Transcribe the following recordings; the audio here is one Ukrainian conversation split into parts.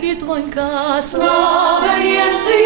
світлонька, слава єси.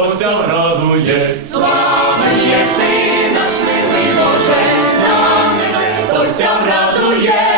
yeah.